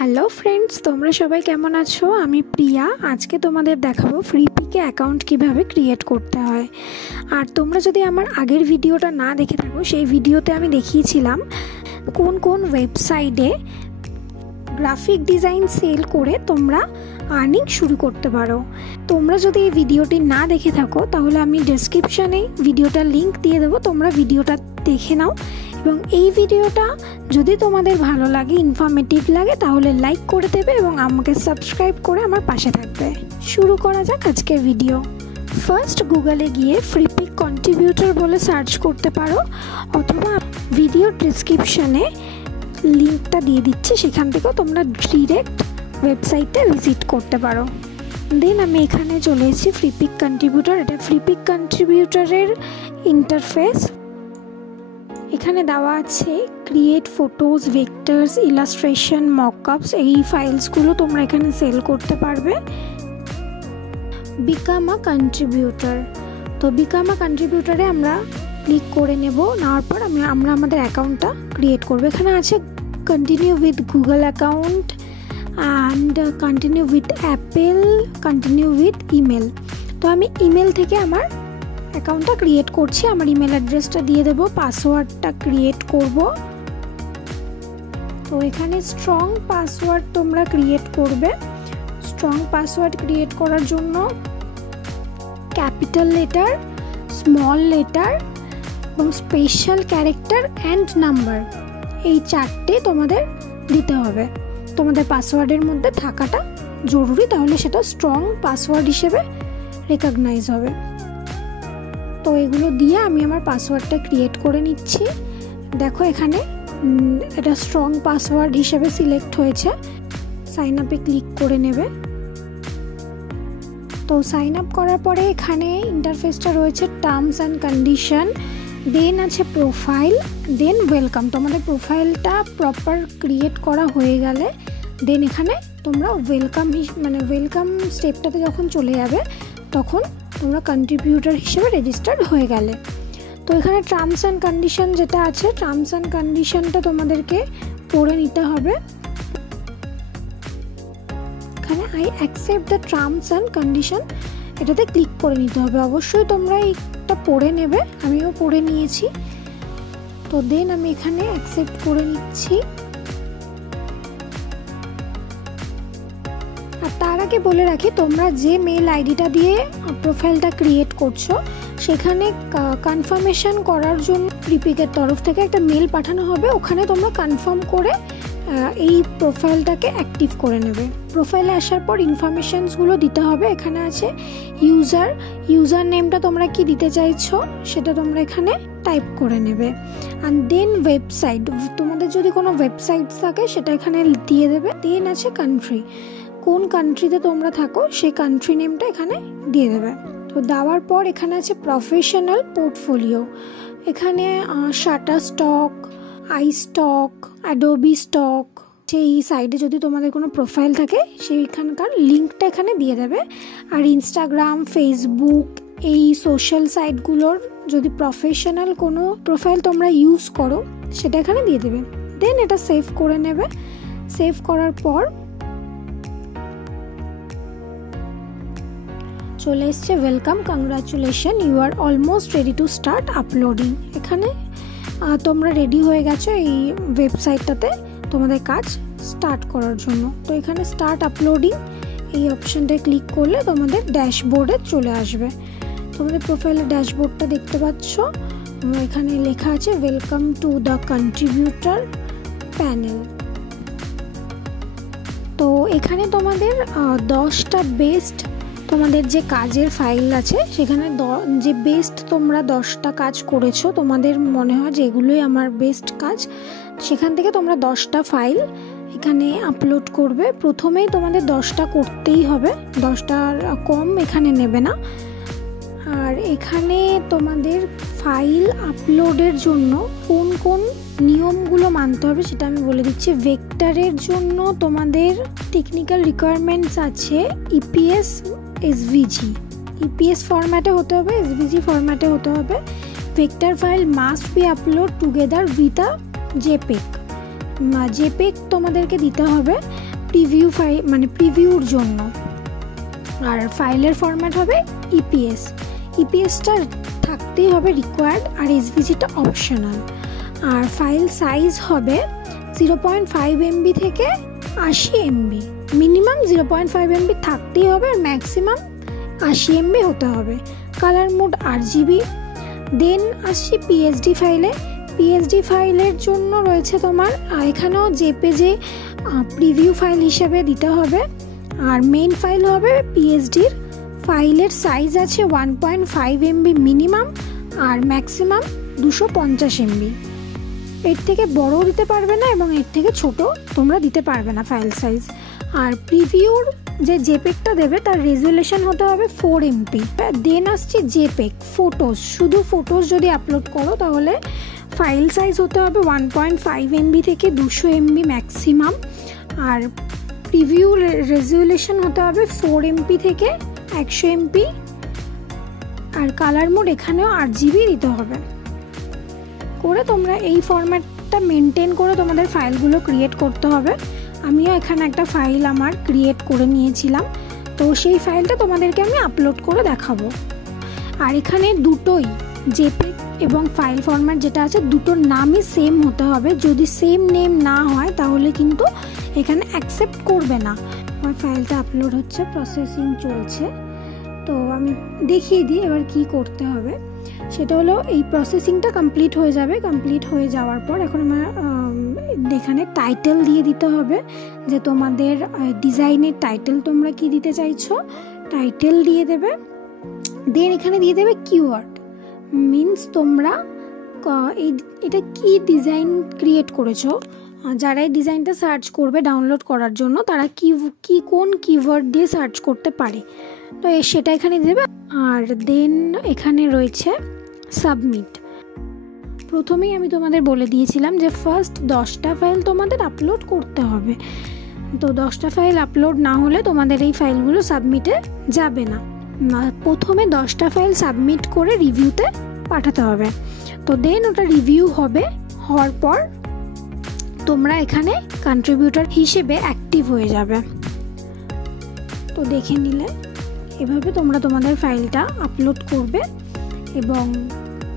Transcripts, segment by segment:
Hello friends, তোমরা সবাই কেমন আছো? আমি প্রিয়া। আজকে তোমাদের দেখাবো ফ্রিপিকে অ্যাকাউন্ট কিভাবে ক্রিয়েট করতে হয়। আর তোমরা যদি আমার আগের ভিডিওটা না দেখে থাকো, সেই ভিডিওতে আমি দেখিয়েছিলাম কোন কোন ওয়েবসাইটে গ্রাফিক ডিজাইন সেল করে তোমরা আর্নিং শুরু করতে পারো। তোমরা যদি এই ভিডিওটি না দেখে থাকো তাহলে আমি ডেসক্রিপশানে ভিডিওটার লিঙ্ক দিয়ে দেবো, তোমরা ভিডিওটা দেখে নাও। এবং এই ভিডিওটা যদি তোমাদের ভালো লাগে, ইনফরমেটিভ লাগে, তাহলে লাইক করে দেবে এবং আমাকে সাবস্ক্রাইব করে আমার পাশে থাকবে। শুরু করা যাক আজকের ভিডিও। ফার্স্ট গুগলে গিয়ে ফ্রিপিক কন্ট্রিবিউটর বলে সার্চ করতে পারো, অথবা ভিডিও ডেসক্রিপশানে লিঙ্কটা দিয়ে দিচ্ছি, সেখান থেকেও তোমরা ডিরেক্ট ওয়েবসাইটটা ভিজিট করতে পারো। দেন আমি এখানে চলে এসেছি ফ্রিপিক কন্ট্রিবিউটর। এটা ফ্রিপিক কন্ট্রিবিউটরের ইন্টারফেস। এখানে দেওয়া আছে ক্রিয়েট ফটোজ, ভেক্টরস, ইলাস্ট্রেশন, মকআপস। এই ফাইলসগুলো তোমরা এখানে সেল করতে পারবে। Become a contributor. তো বিকাম আ কন্ট্রিবিউটরে আমরা ক্লিক করে নেওয়ার পর আমরা আমাদের অ্যাকাউন্টটা ক্রিয়েট করবো। এখানে আছে continue with Google account and continue with Apple, continue with email. তো আমি ইমেল থেকে আমার অ্যাকাউন্টটা ক্রিয়েট করছি। আমার ইমেল অ্যাড্রেসটা দিয়ে দেবো, পাসওয়ার্ডটা ক্রিয়েট করব। তো এখানে স্ট্রং পাসওয়ার্ড তোমরা ক্রিয়েট করবে। স্ট্রং পাসওয়ার্ড ক্রিয়েট করার জন্য ক্যাপিটাল লেটার, স্মল লেটার এবং স্পেশাল ক্যারেক্টার অ্যান্ড নাম্বার, এই চারটে তোমাদের দিতে হবে। তোমাদের পাসওয়ার্ডের মধ্যে থাকাটা জরুরি, তাহলে সেটা স্ট্রং পাসওয়ার্ড হিসেবে রেকগনাইজ হবে। তো এগুলো দিয়ে আমি আমার পাসওয়ার্ডটা ক্রিয়েট করে নিচ্ছি। দেখো এখানে এটা স্ট্রং পাসওয়ার্ড হিসেবে সিলেক্ট হয়েছে। সাইন আপে ক্লিক করে নেবে। তো সাইন আপ করার পরে এখানে ইন্টারফেসটা রয়েছে টার্মস অ্যান্ড কন্ডিশন, দেন আছে প্রোফাইল, দেন ওয়েলকাম। তোমাদের প্রোফাইলটা প্রপার ক্রিয়েট করা হয়ে গেলে দেন এখানে তোমরা ওয়েলকাম স্টেপটাতে যখন চলে যাবে তখন তোমরা কন্ট্রিবিউটর হিসেবে রেজিস্টার্ড হয়ে গেলে। তো এখানে টার্মস অ্যান্ড কন্ডিশন যেটা আছে, টার্মস অ্যান্ড কন্ডিশনটা তোমাদেরকে পড়ে নিতে হবে। এখানে I accept the terms and condition, এটাতে ক্লিক করে নিতে হবে। অবশ্যই তোমরা এটা পড়ে নেবে, আমিও পড়ে নিয়েছি। তো দেন আমি এখানে অ্যাকসেপ্ট করে নিচ্ছি। আর তার আগে বলে রাখি, তোমরা যে মেল আইডিটা দিয়ে প্রোফাইলটা ক্রিয়েট করছো সেখানে কনফার্মেশন করার জন্য ফ্রিপিকের তরফ থেকে একটা মেল পাঠানো হবে। ওখানে তোমরা কনফার্ম করে এই প্রোফাইলটাকে অ্যাক্টিভ করে নেবে। প্রোফাইলে আসার পর ইনফরমেশনসগুলো দিতে হবে। এখানে আছে ইউজার নেমটা তোমরা কি দিতে চাইছো সেটা তোমরা এখানে টাইপ করে নেবে। অ্যান্ড দেন ওয়েবসাইট, তোমাদের যদি কোনো ওয়েবসাইট থাকে সেটা এখানে দিয়ে দেবে। দেন আছে কান্ট্রি, কোন কান্ট্রিতে তোমরা থাকো সেই কান্ট্রি নেমটা এখানে দিয়ে দেবে। তো দেওয়ার পর এখানে আছে প্রফেশনাল পোর্টফোলিও। এখানে শাটার স্টক, আইস্টক, অ্যাডোবি স্টক, সেই সাইডে যদি তোমাদের কোনো প্রোফাইল থাকে সেইখানকার লিঙ্কটা এখানে দিয়ে দেবে। আর ইনস্টাগ্রাম, ফেসবুক, এই সোশ্যাল সাইটগুলোর যদি প্রফেশনাল কোনো প্রোফাইল তোমরা ইউজ করো সেটা এখানে দিয়ে দেবে। দেন এটা সেভ করে নেবে। সেভ করার পর চলে এসছে welcome, congratulation, you are almost ready to start uploading. এখানে তোমরা রেডি হয়ে গেছো এই ওয়েবসাইটটাতে তোমাদের কাজ স্টার্ট করার জন্য। তো এখানে স্টার্ট আপলোডিং এই অপশানটায় ক্লিক করলে তোমাদের ড্যাশবোর্ডে চলে আসবে। তোমাদের প্রোফাইলের ড্যাশবোর্ডটা দেখতে পাচ্ছ। এখানে লেখা আছে welcome to the contributor panel. তো এখানে তোমাদের 10টা বেস্ট তোমাদের যে কাজের ফাইল আছে সেখানে যে বেস্ট তোমরা 10টা কাজ করেছো, তোমাদের মনে হয় যে এগুলোই আমার বেস্ট কাজ, সেখান থেকে তোমরা 10টা ফাইল এখানে আপলোড করবে। প্রথমেই তোমাদের 10টা করতেই হবে, 10টার কম এখানে নেবে না। আর এখানে তোমাদের ফাইল আপলোডের জন্য কোন কোন নিয়মগুলো মানতে হবে সেটা আমি বলে দিচ্ছি। ভেক্টরের জন্য তোমাদের টেকনিক্যাল রিকোয়ারমেন্টস আছে ইপিএস, এসভিজি। ইপিএস ফরম্যাটে হতে হবে, এসভিজি ফরম্যাটে হতে হবে। Vector file must be upload together with a JPEG. JPEG তোমাদেরকে দিতে হবে। প্রিভিউ ফাইল মানে প্রিভিউর জন্য। আর ফাইলের ফরম্যাট হবে ইপিএস। ইপিএসটা থাকতেই হবে রিকোয়ার্ড, আর এসভিজিটা অপশনাল। আর ফাইল সাইজ হবে 0.5 MB থেকে 80 MB। মিনিমাম 0.5 MB থাকতেই হবে, আর ম্যাক্সিমাম 80 MB হতে হবে। Colour mode RGB। দেন আসছি পিএসডি ফাইলে। পিএসডি ফাইলের জন্য রয়েছে তোমার এখানেও জেপেজে প্রিভিউ ফাইল হিসেবে দিতে হবে। আর মেইন ফাইল হবে পিএসডির। ফাইলের সাইজ আছে 1.5 MB মিনিমাম, আর ম্যাক্সিমাম 250 MB। এর থেকে বড়ও দিতে পারবে না এবং এর থেকে ছোট তোমরা দিতে পারবে না ফাইল সাইজ। আর প্রিভিউর যে জেপেকটা দেবে তার রেজুলেশন হতে হবে 4 MB। দেন আসছে জেপেক ফটোস। শুধু ফটোস যদি আপলোড করো তাহলে ফাইল সাইজ হতে হবে 1.5 MB থেকে 200 MB ম্যাক্সিমাম। আর প্রিভিউ রেজুলেশন হতে হবে 4 MB থেকে 100 MB। আর কালার মোড এখানেও RGB দিতে হবে। করে তোমরা এই ফরম্যাটটা মেনটেন করে তোমাদের ফাইলগুলো ক্রিয়েট করতে হবে। আমিও এখানে একটা ফাইল আমার ক্রিয়েট করে নিয়েছিলাম, তো সেই ফাইলটা তোমাদেরকে আমি আপলোড করে দেখাবো। আর এখানে দুটোই জেপেগ এবং ফাইল ফরম্যাট যেটা আছে দুটোর নামই সেম হতে হবে। যদি সেম নেম না হয় তাহলে কিন্তু এখানে অ্যাকসেপ্ট করবে না। আমার ফাইলটা আপলোড হচ্ছে, প্রসেসিং চলছে। তো আমি দেখিয়ে দিই এবার কি করতে হবে। সেটা হলো এই প্রসেসিংটা কমপ্লিট হয়ে যাবে। কমপ্লিট হয়ে যাওয়ার পর এখন আমার এখানে টাইটেল দিয়ে দিতে হবে যে তোমাদের ডিজাইনের টাইটেল তোমরা কি দিতে চাইছো, টাইটেল দিয়ে দেবে। দেন এখানে দিয়ে দেবে কিওয়ার্ড, মিনস তোমরা এটা কি ডিজাইন ক্রিয়েট করেছো। যারা এই ডিজাইনটা সার্চ করবে ডাউনলোড করার জন্য তারা কোন কিওয়ার্ড দিয়ে সার্চ করতে পারে, তো সেটা এখানে দেবে। আর দেন এখানে রয়েছে সাবমিট। প্রথমেই আমি তোমাদের বলে দিয়েছিলাম যে ফার্স্ট 10টা ফাইল তোমাদের আপলোড করতে হবে। তো 10টা ফাইল আপলোড না হলে তোমাদের এই ফাইলগুলো সাবমিটে যাবে না। প্রথমে 10টা ফাইল সাবমিট করে রিভিউতে পাঠাতে হবে। তো দেন ওটা রিভিউ হবে, হওয়ার পর তোমরা এখানে কন্ট্রিবিউটর হিসেবে অ্যাক্টিভ হয়ে যাবে। তো দেখে নিলে এভাবে তোমরা তোমাদের ফাইলটা আপলোড করবে এবং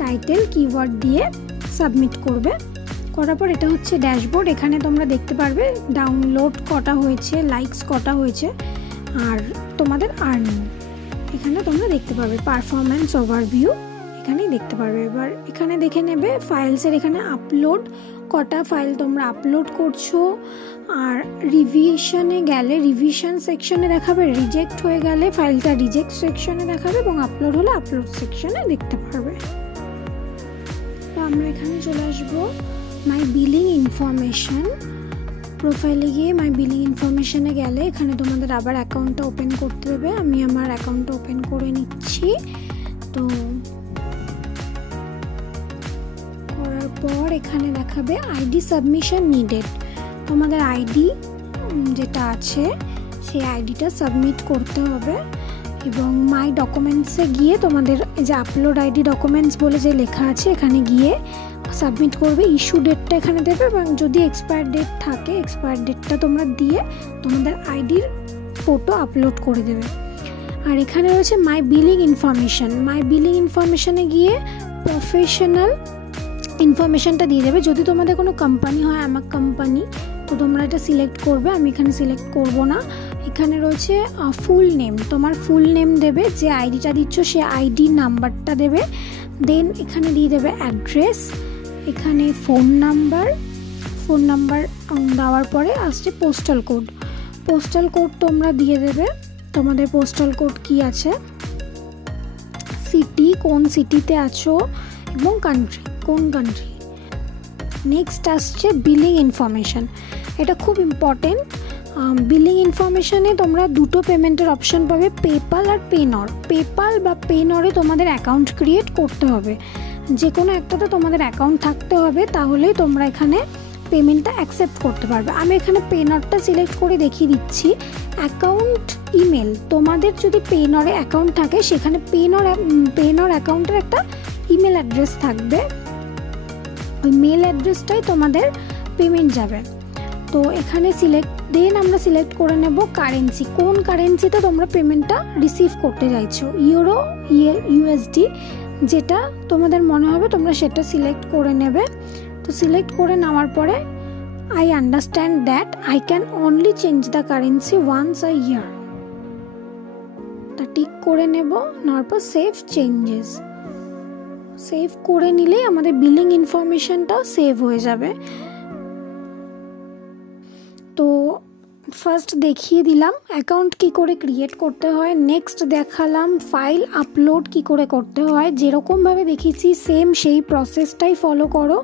টাইটেল কিওয়ার্ড দিয়ে সাবমিট করবে। করার পর এটা হচ্ছে ড্যাশবোর্ড। এখানে তোমরা দেখতে পারবে ডাউনলোড কটা হয়েছে, লাইকস কটা হয়েছে, আর তোমাদের আর্নিং এখানে তোমরা দেখতে পারবে। পারফরম্যান্স ওভারভিউ এখানেই দেখতে পারবে। এবার এখানে দেখে নেবে ফাইলসের এখানে আপলোড কটা ফাইল তোমরা আপলোড করছো। আর রিভিশনে গেলে রিভিশন সেকশনে দেখাবে, রিজেক্ট হয়ে গেলে ফাইলটা রিজেক্ট সেকশনে দেখাবে, এবং আপলোড হলে আপলোড সেকশনে দেখতে পারবে। তো আমরা এখানে চলে আসবো মাই বিলিং ইনফরমেশন। প্রোফাইলে গিয়ে মাই বিলিং ইনফরমেশনে গেলে এখানে তোমাদের আবার অ্যাকাউন্টটা ওপেন করতে দেবে। আমি আমার অ্যাকাউন্টটা ওপেন করে নিচ্ছি। তো করার পর এখানে দেখাবে আইডি সাবমিশন নিডেড। তোমাদের আইডি যেটা আছে সেই আইডিটা সাবমিট করতে হবে। এবং মাই ডকুমেন্টসে গিয়ে তোমাদের যে আপলোড আইডি ডকুমেন্টস বলে যে লেখা আছে এখানে গিয়ে সাবমিট করবে। ইস্যু ডেটটা এখানে দেবে, এবং যদি এক্সপায়ার ডেট থাকে এক্সপায়ার ডেটটা তোমরা দিয়ে তোমাদের আইডির ফটো আপলোড করে দেবে। আর এখানে রয়েছে মাই বিলিং ইনফরমেশন। মাই বিলিং ইনফরমেশনে গিয়ে প্রফেশনাল ইনফরমেশনটা দিয়ে দেবে। যদি তোমাদের কোনো কোম্পানি হয়, আমার কোম্পানি, তো তোমরা এটা সিলেক্ট করবে। আমি এখানে সিলেক্ট করব না। এখানে রয়েছে ফুল নেম, তোমার ফুল নেম দেবে, যে আইডিটা দিচ্ছ সে আইডি নাম্বারটা দেবে। দেন এখানে দিয়ে দেবে অ্যাড্রেস, এখানে ফোন নাম্বার দেওয়ার পরে আসছে পোস্টাল কোড। পোস্টাল কোড তোমরা দিয়ে দেবে, তোমাদের পোস্টাল কোড কি আছে, সিটি কোন সিটিতে আছো, এবং কান্ট্রি কোন কান্ট্রি। নেক্সট আসছে বিলিং ইনফরমেশন। এটা খুব ইম্পর্টেন্ট। বিলিং ইনফরমেশনে তোমরা দুটো পেমেন্টের অপশন পাবে, পেপাল আর পেনর। পেপাল বা পেনরে তোমাদের অ্যাকাউন্ট ক্রিয়েট করতে হবে। যে কোনো একটাতে তোমাদের অ্যাকাউন্ট থাকতে হবে, তাহলেই তোমরা এখানে পেমেন্টটা অ্যাকসেপ্ট করতে পারবে। আমি এখানে পেনরটা সিলেক্ট করে দেখিয়ে দিচ্ছি। অ্যাকাউন্ট ইমেল, তোমাদের যদি পেনরে অ্যাকাউন্ট থাকে সেখানে পেনর অ্যাকাউন্টের একটা ইমেল অ্যাড্রেস থাকবে, ওই মেল অ্যাড্রেসটাই তোমাদের পেমেন্ট যাবে। তো এখানে সিলেক্ট দেন আমরা সিলেক্ট করে নেব কারেন্সি, কোন কারেন্সিতে তোমরা পেমেন্টটা রিসিভ করতে চাইছো, ইউরো, ইউএসডি, যেটা তোমাদের মনে হবে তোমরা সেটা সিলেক্ট করে নেবে। তো সিলেক্ট করে নেওয়ার পরে I understand that I can only change the currency once a year, তা টিক করে নেব। নেওয়ার পর সেভ চেঞ্জেস, সেভ করে নিলেই আমাদের বিলিং ইনফরমেশনটা সেভ হয়ে যাবে। তো ফার্স্ট দেখিয়ে দিলাম অ্যাকাউন্ট কি করে ক্রিয়েট করতে হয়, নেক্সট দেখালাম ফাইল আপলোড কি করে করতে হয়, যেরকমভাবে দেখিয়েছি সেম সেই প্রসেসটাই ফলো করো।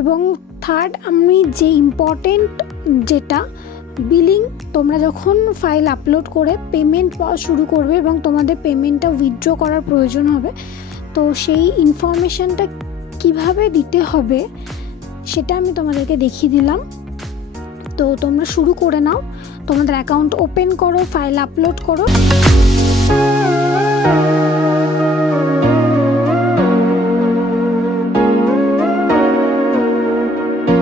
এবং থার্ড আমি যে ইম্পর্টেন্ট যেটা বিলিং, তোমরা যখন ফাইল আপলোড করে পেমেন্ট পাওয়া শুরু করবে এবং তোমাদের পেমেন্টটা উইথড্র করার প্রয়োজন হবে, তো সেই ইনফরমেশানটা কিভাবে দিতে হবে সেটা আমি তোমাদেরকে দেখিয়ে দিলাম। তো তোমরা শুরু করে নাও, তোমাদের অ্যাকাউন্ট ওপেন করো, ফাইল আপলোড করো।